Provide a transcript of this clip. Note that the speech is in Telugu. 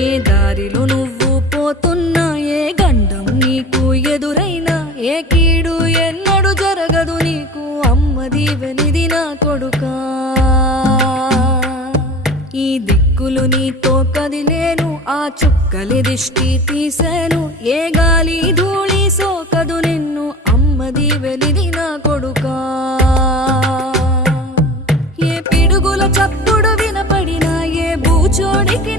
ఏ దారిలో నువ్వు పోతున్నా, ఏ గండం నీకు ఎదురైనా, ఏ కీడు ఎన్నడు జరగదు నీకు, అమ్మ దీవెనిది నా కొడుకా. ఈ దిక్కులు నీతో కదిలేను, ఆ చుక్కలి దిష్టి తీసేను, ఏ గాలి ధూళి సోకదు నిన్ను, అమ్మ దీవెనిది నా కొడుకా. ఏ పిడుగుల చప్పుడు వినపడినా, ఏ బూచోడికి